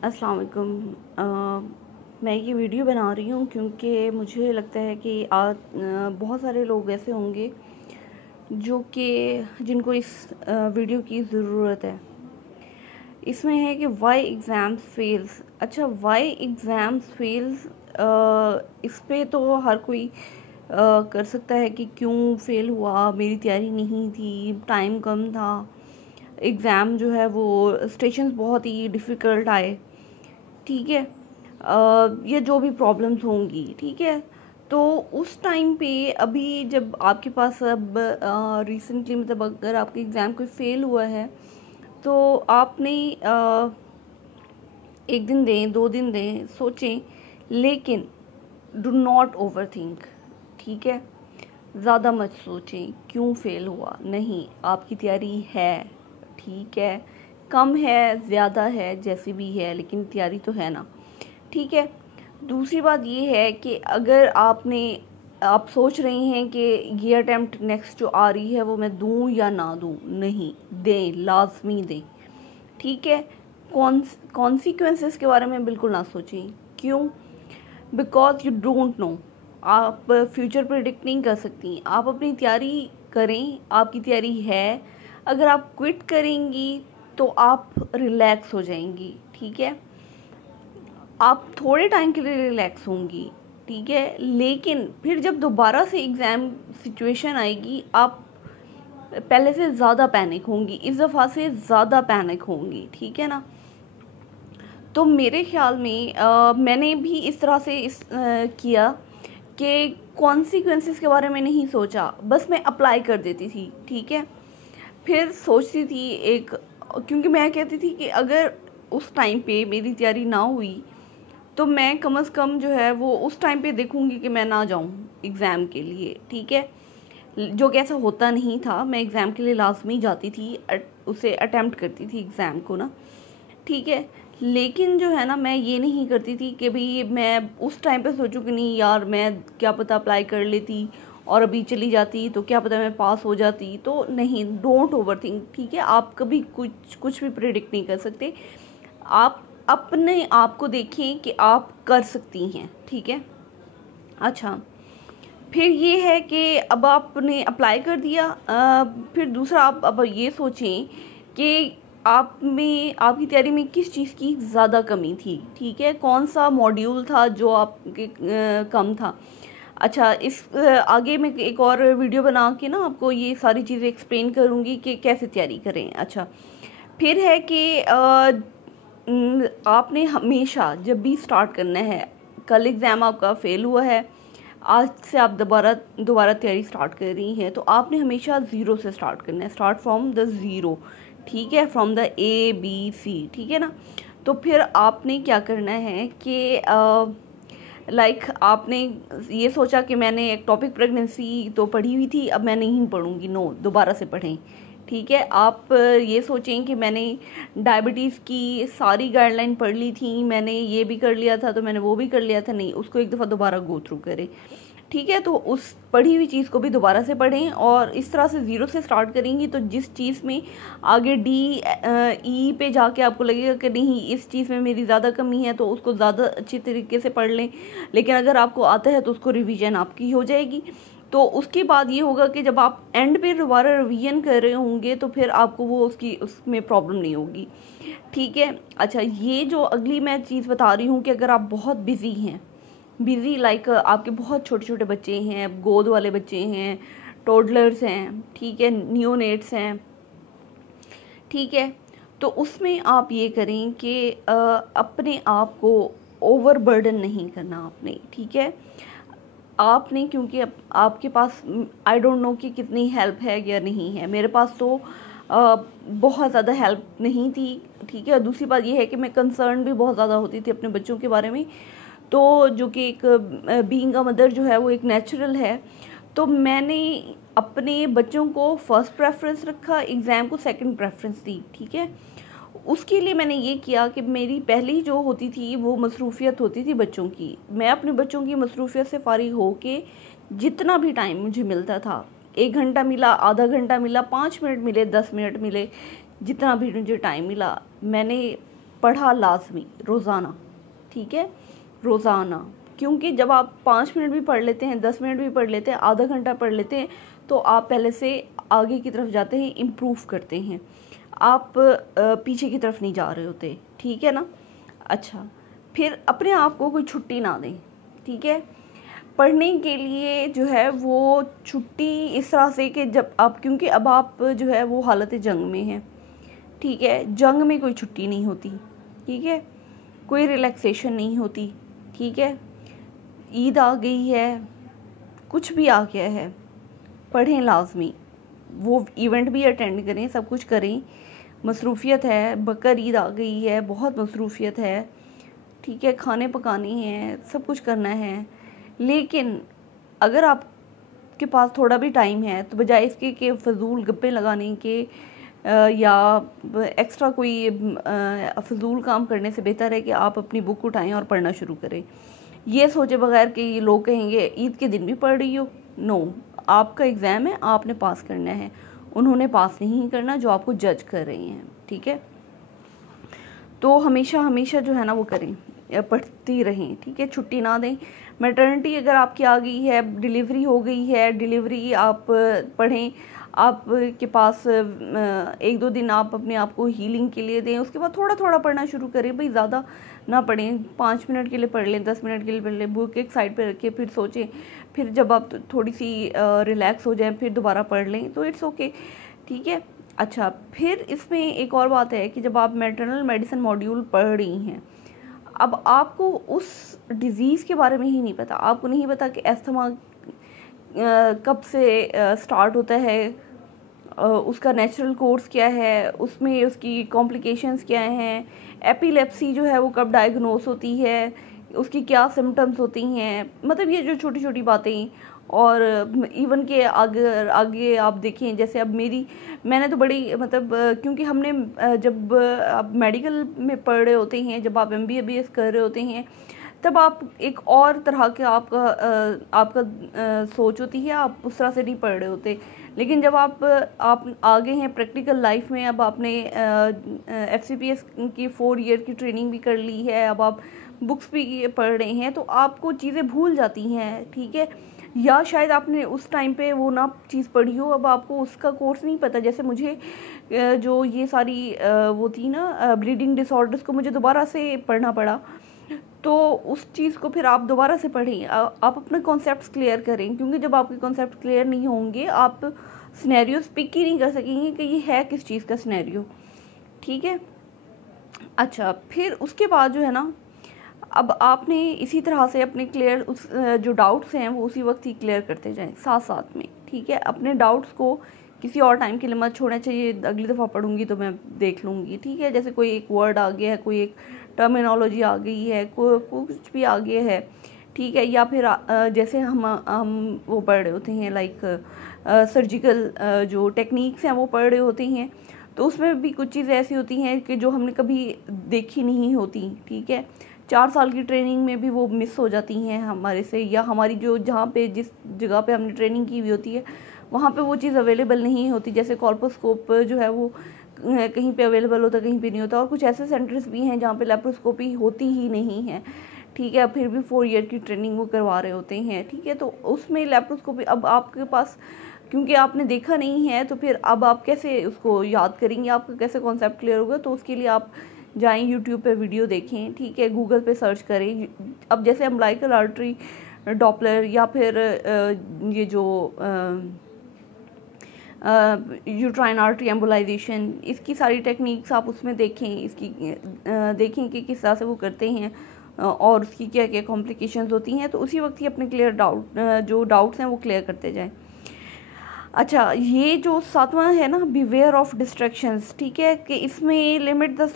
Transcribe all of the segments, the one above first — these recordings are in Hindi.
अस्सलाम वालेकुम। मैं ये वीडियो बना रही हूँ क्योंकि मुझे लगता है कि आज बहुत सारे लोग ऐसे होंगे जो कि जिनको इस वीडियो की ज़रूरत है। इसमें है कि वाई एग्ज़ाम्स फेल्स। अच्छा, वाई एग्ज़ाम्स फेल्स, इस पे तो हर कोई कर सकता है कि क्यों फ़ेल हुआ, मेरी तैयारी नहीं थी, टाइम कम था, एग्ज़ाम जो है वो स्टेशंस बहुत ही डिफ़िकल्ट आए, ठीक है। ये जो भी प्रॉब्लम्स होंगी, ठीक है। तो उस टाइम पे अभी जब आपके पास अब रिसेंटली मतलब अगर आपके एग्ज़ाम कोई फ़ेल हुआ है तो आपने 1 दिन दें, 2 दिन दें, सोचें, लेकिन डू नॉट ओवर थिंक, ठीक है। ज़्यादा मत सोचें क्यों फ़ेल हुआ, नहीं, आपकी तैयारी है, ठीक है। कम है, ज़्यादा है, जैसी भी है, लेकिन तैयारी तो है ना, ठीक है। दूसरी बात ये है कि अगर आप सोच रही हैं कि ये अटेम्प्ट नेक्स्ट जो आ रही है वो मैं दूं या ना दूं, नहीं, दें, लाजमी दें, ठीक है। कॉन्सिक्वेंसेस के बारे में बिल्कुल ना सोचें। क्यों? बिकॉज यू डोंट नो, आप फ्यूचर प्रिडिक्ट नहीं कर सकती। आप अपनी तैयारी करें, आपकी तैयारी है। अगर आप क्विट करेंगी तो आप रिलैक्स हो जाएंगी, ठीक है। आप थोड़े टाइम के लिए रिलैक्स होंगी, ठीक है, लेकिन फिर जब दोबारा से एग्ज़ाम सिचुएशन आएगी आप पहले से ज़्यादा पैनिक होंगी, इस दफ़ा से ज़्यादा पैनिक होंगी, ठीक है ना। तो मेरे ख्याल में मैंने भी इस तरह से किया कि कॉन्सिक्वेंसेस के बारे में नहीं सोचा, बस मैं अप्लाई कर देती थी, ठीक है। फिर सोचती थी क्योंकि मैं कहती थी कि अगर उस टाइम पे मेरी तैयारी ना हुई तो मैं कम से कम जो है वो उस टाइम पे देखूंगी कि मैं ना जाऊं एग्ज़ाम के लिए, ठीक है। जो कि ऐसा होता नहीं था, मैं एग्ज़ाम के लिए लाजमी जाती थी, उसे अटेम्प्ट करती थी एग्ज़ाम को ना, ठीक है। लेकिन जो है ना, मैं ये नहीं करती थी कि भाई मैं उस टाइम पे सोचूं कि नहीं यार, मैं क्या पता अप्लाई कर लेती और अभी चली जाती तो क्या पता मैं पास हो जाती। तो नहीं, डोंट ओवर थिंक, ठीक है। आप कभी कुछ भी प्रिडिक्ट नहीं कर सकते। आप अपने आप को देखें कि आप कर सकती हैं, ठीक है। अच्छा, फिर ये है कि अब आपने अप्लाई कर दिया, फिर दूसरा आप अब ये सोचें कि आप में आपकी तैयारी में किस चीज़ की ज़्यादा कमी थी, ठीक है। कौन सा मॉड्यूल था जो आपके कम था। अच्छा, आगे मैं एक और वीडियो बना के ना आपको ये सारी चीज़ें एक्सप्लेन करूँगी कि कैसे तैयारी करें। अच्छा, फिर है कि आपने हमेशा जब भी स्टार्ट करना है, कल एग्ज़ाम आपका फ़ेल हुआ है, आज से आप दोबारा दोबारा तैयारी स्टार्ट कर रही हैं, तो आपने हमेशा ज़ीरो से स्टार्ट करना है, स्टार्ट फ्रॉम द ज़ीरो, ठीक है, फ्रॉम द ABC, ठीक है ना। तो फिर आपने क्या करना है कि आपने ये सोचा कि मैंने एक टॉपिक प्रेगनेंसी तो पढ़ी हुई थी, अब मैं नहीं पढ़ूंगी, नो, दोबारा से पढ़ें, ठीक है। आप ये सोचें कि मैंने डायबिटीज़ की सारी गाइडलाइन पढ़ ली थी, मैंने ये भी कर लिया था तो मैंने वो भी कर लिया था, नहीं, उसको एक दफ़ा दोबारा गो थ्रू करें, ठीक है। तो उस पढ़ी हुई चीज़ को भी दोबारा से पढ़ें और इस तरह से ज़ीरो से स्टार्ट करेंगी तो जिस चीज़ में आगे E पे जाके आपको लगेगा कि नहीं, इस चीज़ में मेरी ज़्यादा कमी है, तो उसको ज़्यादा अच्छी तरीके से पढ़ लें। लेकिन अगर आपको आता है तो उसको रिवीजन आपकी हो जाएगी। तो उसके बाद ये होगा कि जब आप एंड पे दोबारा रिवीजन कर रहे होंगे तो फिर आपको वो उसमें प्रॉब्लम नहीं होगी, ठीक है। अच्छा, ये जो अगली मैं चीज़ बता रही हूँ कि अगर आप बहुत बिज़ी हैं, बिज़ी आपके बहुत छोटे छोटे बच्चे हैं, गोद वाले बच्चे हैं, टोडलर्स हैं, ठीक है, नियोनेट्स हैं, ठीक है, तो उसमें आप ये करें कि अपने आप को ओवर बर्डन नहीं करना आपने, ठीक है। आपने क्योंकि आपके पास आई डोंट नो कि कितनी हेल्प है या नहीं है, मेरे पास तो बहुत ज़्यादा हेल्प नहीं थी, ठीक है। और दूसरी बात ये है कि मैं कंसर्न भी बहुत ज़्यादा होती थी अपने बच्चों के बारे में, तो जो कि एक बीइंग अ मदर जो है वो एक नेचुरल है। तो मैंने अपने बच्चों को फर्स्ट प्रेफरेंस रखा, एग्ज़ाम को सेकंड प्रेफरेंस दी, ठीक है। उसके लिए मैंने ये किया कि मेरी पहली जो होती थी वो मसरूफ़ियत होती थी बच्चों की। मैं अपने बच्चों की मसरूफ़ियत से फ़ारिग हो के जितना भी टाइम मुझे मिलता था, 1 घंटा मिला, आधा घंटा मिला, 5 मिनट मिले, 10 मिनट मिले, जितना भी मुझे टाइम मिला, मैंने पढ़ा लाजमी रोज़ाना, ठीक है, रोज़ाना। क्योंकि जब आप 5 मिनट भी पढ़ लेते हैं, 10 मिनट भी पढ़ लेते हैं, आधा घंटा पढ़ लेते हैं, तो आप पहले से आगे की तरफ जाते हैं, इम्प्रूव करते हैं, आप पीछे की तरफ नहीं जा रहे होते, ठीक है ना। अच्छा, फिर अपने आप को कोई छुट्टी ना दें, ठीक है। पढ़ने के लिए जो है वो छुट्टी इस तरह से कि जब आप, क्योंकि अब आप जो है वो हालत जंग में हैं, ठीक है, जंग में कोई छुट्टी नहीं होती, ठीक है, कोई रिलैक्सेशन नहीं होती, ठीक है। ईद आ गई है, कुछ भी आ गया है, पढ़ें लाजमी, वो इवेंट भी अटेंड करें, सब कुछ करें, मसरूफ़ियत है, बकर ईद आ गई है, बहुत मसरूफ़ियत है, ठीक है, खाने पकाने हैं, सब कुछ करना है। लेकिन अगर आपके पास थोड़ा भी टाइम है तो बजाय इसके कि फ़जूल गप्पे लगाने के या एक्स्ट्रा कोई फ़जूल काम करने से बेहतर है कि आप अपनी बुक उठाएं और पढ़ना शुरू करें। ये सोचे बगैर कि ये लोग कहेंगे ईद के दिन भी पढ़ रही हो, नो, आपका एग्ज़ाम है, आपने पास करना है, उन्होंने पास नहीं करना जो आपको जज कर रही हैं, ठीक है। तो हमेशा हमेशा जो है ना वो करें, पढ़ती रहें, ठीक है, छुट्टी ना दें। मैटरनिटी अगर आपकी आ गई है, डिलीवरी हो गई है, डिलीवरी आप पढ़ें, आपके पास 1-2 दिन आप अपने आप को हीलिंग के लिए दें, उसके बाद थोड़ा थोड़ा पढ़ना शुरू करें, भाई ज़्यादा ना पढ़ें, 5 मिनट के लिए पढ़ लें, 10 मिनट के लिए पढ़ लें, बुक एक साइड पे रखिए, फिर सोचें, फिर जब आप थोड़ी सी रिलैक्स हो जाएं फिर दोबारा पढ़ लें, तो इट्स ओके, ठीक है। अच्छा, फिर इसमें एक और बात है कि जब आप मैटरनल मेडिसिन मॉड्यूल पढ़ रही हैं, अब आपको उस डिज़ीज़ के बारे में ही नहीं पता, आपको नहीं पता कि अस्थमा कब से स्टार्ट होता है, उसका नेचुरल कोर्स क्या है, उसमें उसकी कॉम्प्लिकेशंस क्या हैं, एपिलेप्सी जो है वो कब डायग्नोस होती है, उसकी क्या सिम्टम्स होती हैं, मतलब ये जो छोटी छोटी बातें। और इवन के आगे आगे आप देखें, जैसे अब मैंने तो बड़ी मतलब क्योंकि हमने जब आप मेडिकल में पढ़ रहे होते हैं, जब आप MBBS कर रहे होते हैं, तब आप एक और तरह के आपका सोच होती है, आप उस तरह से नहीं पढ़ रहे होते। लेकिन जब आप आगे हैं प्रैक्टिकल लाइफ में, अब आपने FCPS की 4 ईयर की ट्रेनिंग भी कर ली है, अब आप बुक्स भी पढ़ रहे हैं, तो आपको चीज़ें भूल जाती हैं, ठीक है। या शायद आपने उस टाइम पे वो ना चीज़ पढ़ी हो, अब आपको उसका कोर्स नहीं पता। जैसे मुझे जो ये सारी वो थी ना ब्लीडिंग डिसऑर्डर्स को मुझे दोबारा से पढ़ना पड़ा, तो उस चीज़ को फिर आप दोबारा से पढ़ें, आप अपने कॉन्सेप्ट्स क्लियर करें, क्योंकि जब आपके कॉन्सेप्ट क्लियर नहीं होंगे आप सिनेरियोस पिक ही नहीं कर सकेंगे कि ये है किस चीज़ का सिनेरियो, ठीक है। अच्छा, फिर उसके बाद जो है ना, अब आपने इसी तरह से अपने क्लियर उस जो डाउट्स हैं वो उसी वक्त ही क्लियर करते जाएं साथ साथ में, ठीक है। अपने डाउट्स को किसी और टाइम के लिए मत छोड़ना चाहिए, अगली दफ़ा पढ़ूंगी तो मैं देख लूँगी, ठीक है। जैसे कोई एक वर्ड आ गया है, कोई एक टर्मिनोलॉजी आ गई है, कुछ भी आ गया है, ठीक है। या फिर जैसे हम वो पढ़ रहे होते हैं, लाइक सर्जिकल जो टेक्निक्स हैं वो पढ़ रहे होते हैं, तो उसमें भी कुछ चीज़ें ऐसी होती हैं कि जो हमने कभी देखी नहीं होती, ठीक है। 4 साल की ट्रेनिंग में भी वो मिस हो जाती हैं हमारे से, या हमारी जो जहाँ पे जिस जगह पे हमने ट्रेनिंग की हुई होती है वहाँ पे वो चीज़ अवेलेबल नहीं होती। जैसे कॉल्पोस्कोप जो है वो कहीं पे अवेलेबल होता, कहीं पे नहीं होता, और कुछ ऐसे सेंटर्स भी हैं जहाँ पे लेप्रोस्कोपी होती ही नहीं है, ठीक है। फिर भी 4 ईयर की ट्रेनिंग वो करवा रहे होते हैं, ठीक है। तो उसमें लेप्रोस्कोपी, अब आपके पास क्योंकि आपने देखा नहीं है, तो फिर अब आप कैसे उसको याद करेंगे, आपका कैसे कॉन्सेप्ट क्लियर होगा। तो उसके लिए आप जाएं, यूट्यूब पे वीडियो देखें, ठीक है, गूगल पे सर्च करें। अब जैसे अम्बिलिकल आर्टरी डॉपलर, या फिर ये जो यूट्राइन आर्टरी एम्बोलाइजेशन, इसकी सारी टेक्निक्स आप उसमें देखें, इसकी देखें कि किस तरह से वो करते हैं और उसकी क्या क्या कॉम्प्लिकेशंस होती हैं। तो उसी वक्त ही अपने जो डाउट्स हैं वो क्लियर करते जाएं। अच्छा, ये जो 7वां है ना, बिवेयर ऑफ डिस्ट्रैक्शंस, ठीक है, कि इसमें limit the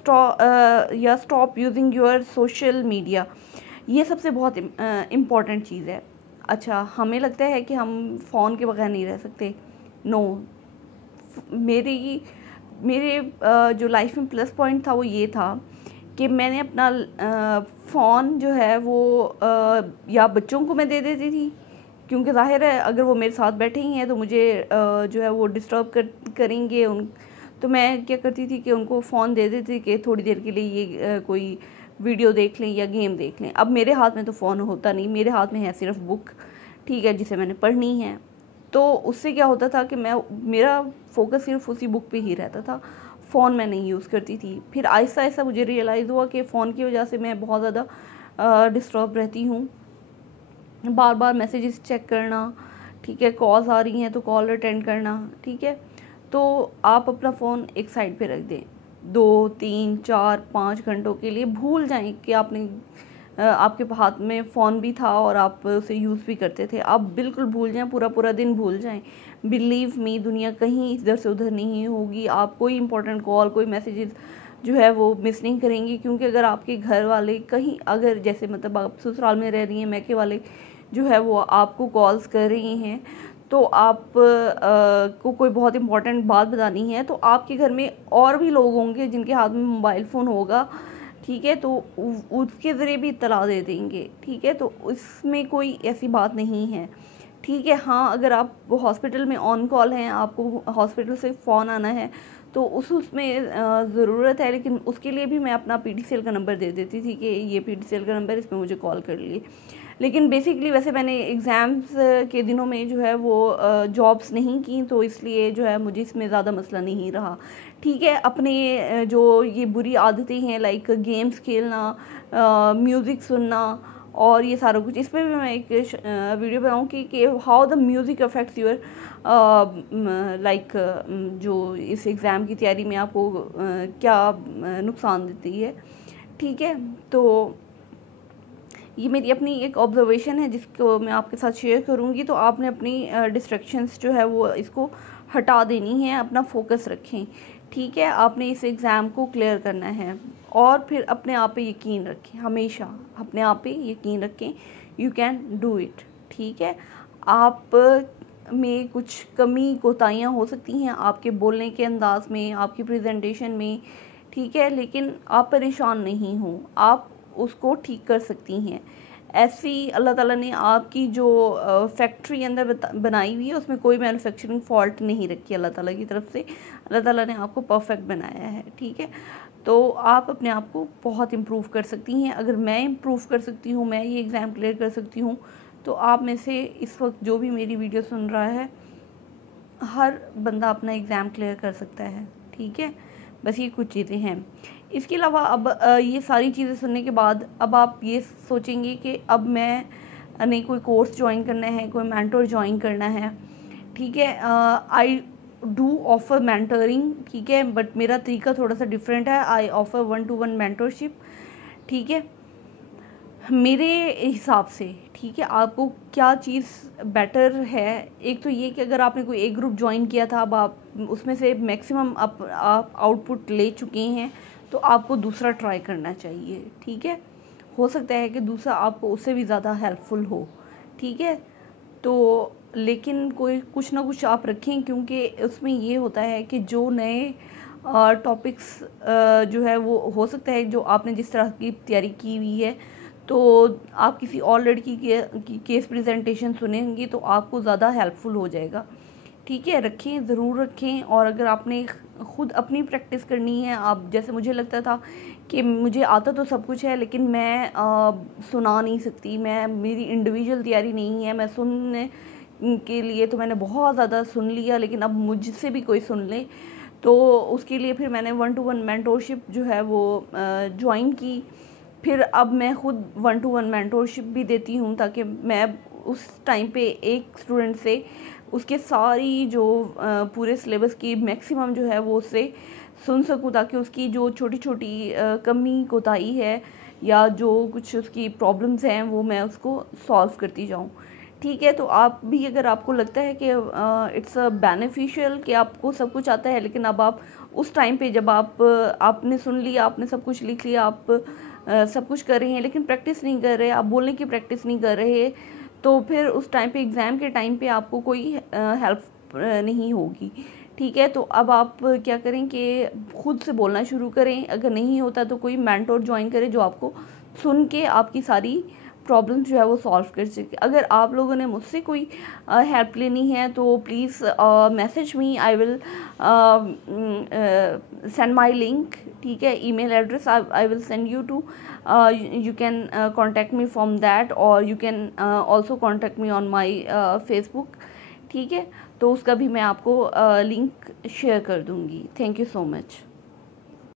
stop using your social media, ये सबसे बहुत इम्पॉर्टेंट चीज़ है। अच्छा, हमें लगता है कि हम फ़ोन के बगैर नहीं रह सकते, नो। मेरे जो लाइफ में प्लस पॉइंट था वो ये था कि मैंने अपना फ़ोन जो है वो या बच्चों को मैं दे देती थी, क्योंकि जाहिर है अगर वो मेरे साथ बैठे ही हैं तो मुझे जो है वो डिस्टर्ब करेंगे तो मैं क्या करती थी कि उनको फ़ोन दे देती कि थोड़ी देर के लिए ये कोई वीडियो देख लें या गेम देख लें। अब मेरे हाथ में तो फ़ोन होता नहीं, मेरे हाथ में है सिर्फ बुक, ठीक है, जिसे मैंने पढ़नी है। तो उससे क्या होता था कि मेरा फोकस सिर्फ उसी बुक पे ही रहता था, फ़ोन मैं नहीं यूज़ करती थी। फिर आहिस्ता आहिस्ता मुझे रियलाइज़ हुआ कि फ़ोन की वजह से मैं बहुत ज़्यादा डिस्टर्ब रहती हूँ, बार बार मैसेजेस चेक करना, ठीक है, कॉल्स आ रही हैं तो कॉल अटेंड करना, ठीक है। तो आप अपना फ़ोन एक साइड पे रख दें, 2, 3, 4, 5 घंटों के लिए भूल जाएं कि आपके हाथ में फ़ोन भी था और आप उसे यूज़ भी करते थे। आप बिल्कुल भूल जाएं, पूरा पूरा दिन भूल जाएं। बिलीव मी, दुनिया कहीं इधर से उधर नहीं होगी। आप कोई इंपॉर्टेंट कॉल, कोई मैसेजेस जो है वो मिस नहीं करेंगी, क्योंकि अगर आपके घर वाले कहीं, अगर जैसे मतलब आप ससुराल में रह रही हैं, मैके वाले जो है वो आपको कॉल्स कर रही हैं, तो आप को कोई बहुत इंपॉर्टेंट बात बतानी है, तो आपके घर में और भी लोग होंगे जिनके हाथ में मोबाइल फ़ोन होगा, ठीक है, तो उसके ज़रिए भी इत्तला दे देंगे, ठीक है। तो इसमें कोई ऐसी बात नहीं है, ठीक है। हाँ, अगर आप हॉस्पिटल में ऑन कॉल हैं, आपको हॉस्पिटल से फ़ोन आना है, तो उसमें ज़रूरत है, लेकिन उसके लिए भी मैं अपना PTCL का नंबर दे देती थी कि ये PTCL का नंबर, इसमें मुझे कॉल कर लिए। लेकिन बेसिकली वैसे मैंने एग्ज़ाम्स के दिनों में जो है वो जॉब्स नहीं की, तो इसलिए जो है मुझे इसमें ज़्यादा मसला नहीं रहा, ठीक है। अपने जो ये बुरी आदतें हैं, लाइक गेम्स खेलना, म्यूज़िक सुनना और ये सारा कुछ, इस पर भी मैं एक वीडियो बनाऊँ कि how the music affects your like जो इस एग्ज़ाम की तैयारी में आपको क्या नुकसान देती है, ठीक है। तो ये मेरी अपनी एक ऑब्जर्वेशन है जिसको मैं आपके साथ शेयर करूँगी। तो आपने अपनी डिस्ट्रैक्शंस जो है वो इसको हटा देनी है, अपना फोकस रखें, ठीक है। आपने इस एग्ज़ाम को क्लियर करना है और फिर अपने आप पे यकीन रखें, हमेशा अपने आप पे यकीन रखें, यू कैन डू इट, ठीक है। आप में कुछ कमी कोताहियाँ हो सकती हैं आपके बोलने के अंदाज़ में, आपकी प्रेजेंटेशन में, ठीक है, लेकिन आप परेशान नहीं हो, आप उसको ठीक कर सकती हैं। ऐसी अल्लाह ताला ने आपकी जो फैक्ट्री अंदर बनाई हुई है, उसमें कोई मैन्युफैक्चरिंग फॉल्ट नहीं रखी अल्लाह ताला की तरफ से। अल्लाह ताला ने आपको परफेक्ट बनाया है, ठीक है। तो आप अपने आप को बहुत इम्प्रूव कर सकती हैं। अगर मैं इम्प्रूव कर सकती हूँ, मैं ये एग्ज़ाम क्लियर कर सकती हूँ, तो आप में से इस वक्त जो भी मेरी वीडियो सुन रहा है, हर बंदा अपना एग्ज़ाम क्लियर कर सकता है, ठीक है। बस ये कुछ चीज़ें हैं। इसके अलावा अब ये सारी चीज़ें सुनने के बाद अब आप ये सोचेंगे कि अब मैं नहीं कोई कोर्स ज्वाइन करना है, कोई मेंटर ज्वाइन करना है, ठीक है। आई डू ऑफर मेंटरिंग, ठीक है, बट मेरा तरीका थोड़ा सा डिफरेंट है। आई ऑफर 1-to-1 मेंटरशिप, ठीक है, मेरे हिसाब से, ठीक है। आपको क्या चीज़ बेटर है, एक तो ये कि अगर आपने कोई एक ग्रुप ज्वाइन किया था, अब आप उसमें से मैक्सिमम आप आउटपुट ले चुके हैं, तो आपको दूसरा ट्राई करना चाहिए, ठीक है। हो सकता है कि दूसरा आपको उससे भी ज़्यादा हेल्पफुल हो, ठीक है। तो लेकिन कोई कुछ ना कुछ आप रखें, क्योंकि उसमें ये होता है कि जो नए टॉपिक्स जो है वो हो सकता है जो आपने जिस तरह की तैयारी की हुई है, तो आप किसी और लड़की की केस प्रेजेंटेशन सुनेंगी तो आपको ज़्यादा हेल्पफुल हो जाएगा, ठीक है। रखें, ज़रूर रखें। और अगर आपने ख़ुद अपनी प्रैक्टिस करनी है, आप जैसे मुझे लगता था कि मुझे आता तो सब कुछ है, लेकिन मैं सुना नहीं सकती, मेरी इंडिविजुअल तैयारी नहीं है, मैं सुनने के लिए तो मैंने बहुत ज़्यादा सुन लिया, लेकिन अब मुझसे भी कोई सुन ले, तो उसके लिए फिर मैंने 1-to-1 मेंटरशिप जो है वो ज्वाइन की। फिर अब मैं ख़ुद 1-to-1 मेंटरशिप भी देती हूँ, ताकि मैं उस टाइम पे एक स्टूडेंट से उसके सारी जो पूरे सिलेबस की मैक्सिमम जो है वो उससे सुन सकूँ, ताकि उसकी जो छोटी छोटी कमी कोताही है या जो कुछ उसकी प्रॉब्लम्स हैं वो मैं उसको सॉल्व करती जाऊँ, ठीक है। तो आप भी, अगर आपको लगता है कि इट्स बेनिफिशियल कि आपको सब कुछ आता है, लेकिन अब आप उस टाइम पे जब आपने सुन लिया, आपने सब कुछ लिख लिया, आप सब कुछ कर रहे हैं, लेकिन प्रैक्टिस नहीं कर रहे, आप बोलने की प्रैक्टिस नहीं कर रहे, तो फिर उस टाइम पे एग्ज़ाम के टाइम पे आपको कोई हेल्प नहीं होगी, ठीक है। तो अब आप क्या करें कि खुद से बोलना शुरू करें। अगर नहीं होता तो कोई मेंटर ज्वाइन करें जो आपको सुन के आपकी सारी प्रॉब्लम जो है वो सॉल्व कर सके। अगर आप लोगों ने मुझसे कोई हेल्प लेनी है तो please message me, I will send my link, ठीक है, email address I will send you to, you can contact me from that, or you can also contact me on my Facebook, ठीक है। तो उसका भी मैं आपको लिंक शेयर कर दूँगी। Thank you so much.